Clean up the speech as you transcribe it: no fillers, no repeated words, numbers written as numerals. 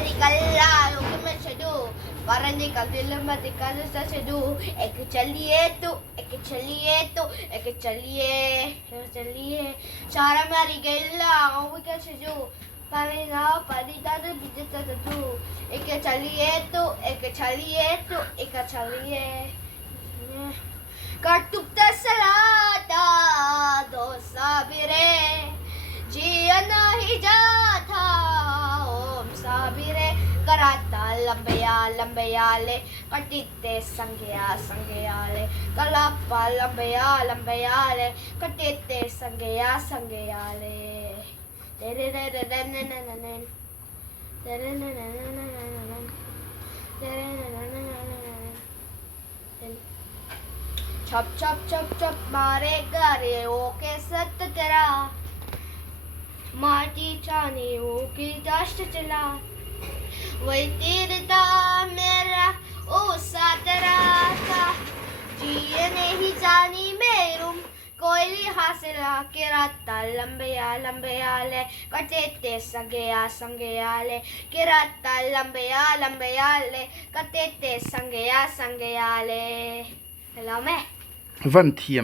मेरी गल्ला लोग में छड़ू परने का दिल मत कर छड़ू एक चलिए सारा मेरी गल्ला वो क्या छड़ू परेना परिता तो बिजता तू एक चलिए Kartupta salata dosa bire jiya nahi jata om sabire karata lambeyale katite sangyale kalappa lambeyale katite sangyale Chop मारेगा रे ओके सत तेरा माटी चाने ओके दश्त चला वही तीरता मेरा ओ सातरा था जिए नहीं जानी मेरुम कोयली हासिला के राता लंबे कटे ते संगयाले के राता लंबे कटे ते संगयाले Hello, me. 问题